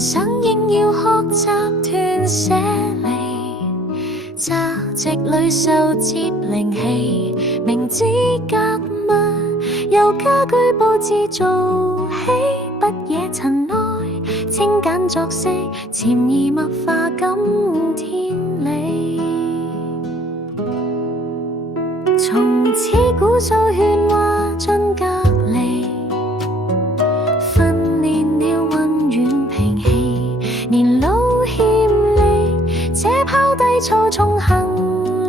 想應要學習斷捨離，扎席裏受接靈氣，明知格物由家居佈置做起，不惹塵埃，清簡作息，潛移默化感天理。從此鼓噪喧嘩盡隔離，訓練了混軟平氣，年老欠利，這拋低粗重行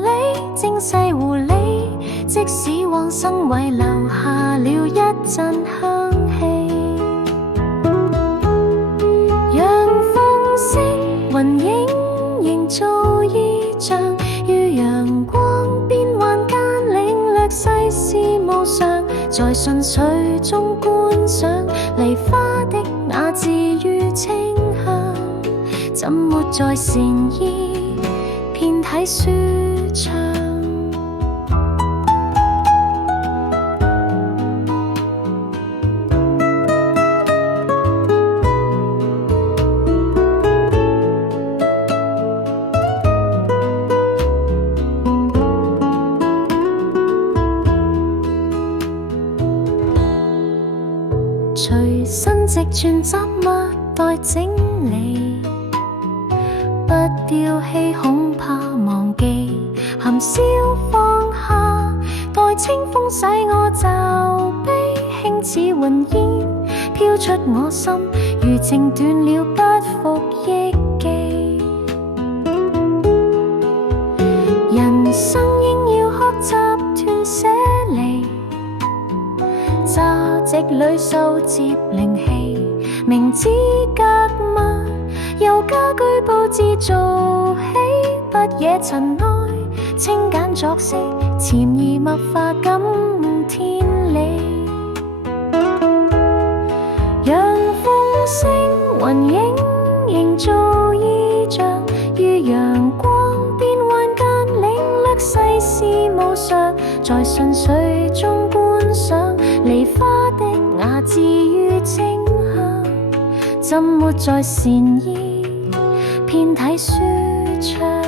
李，精細護理，即使往生遺留下了一陣香氣。讓風息雲影營造意象，於陽光變幻間領略世事無常，在順水中觀賞梨花的那治癒清香，怎沒在善意遍體舒暢。隨身直存雜物待整理，不丟棄恐怕忘記，含笑放下，待清風洗我罩悲，輕似雲煙飄出我心，如情斷了不復憶記。人生應要學習斷捨離，扎席裏受接靈氣，明知格物由家居佈置做起，不惹塵埃，清簡作息，潛移默化感天理。讓風聲雲影營造意象，於陽光變幻間領略世事無常，在順水中觀賞梨花的雅致與清香，怎沒在善意遍體舒暢。